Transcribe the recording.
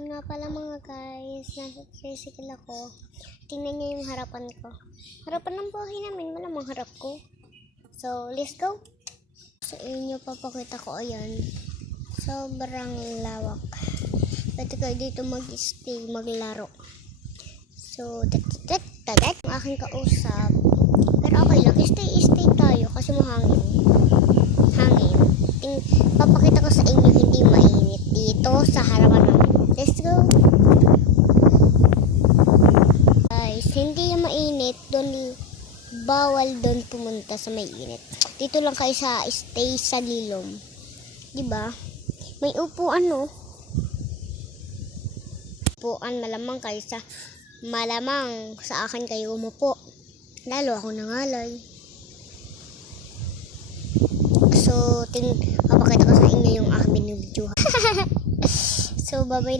Ayun nga pala mga guys, nasa tricycle ako. Tingnan niyo yung harapan ko. Harapan ng bahay namin, malamang harap ko. So, let's go. Sa inyo papakita ko, ayan. Sobrang lawak. Pwede kayo dito mag-stay, maglaro. So, tagat ang aking kausap. Pero okay lang, stay tayo kasi mahangin. Hangin. Papakita ko sa inyo hindi mainit dito sa harapan namin. Let's go. Guys, hindi mainit doon, bawal doon pumunta sa may init. Dito lang kayo sa stay sa lilom. 'Di ba? May upuan no. Upuan malamang sa akin kayo umupo. Lalo ako nangalay. So, papakita ko sa inyo yung aking binibidyohan. So, bye-bye na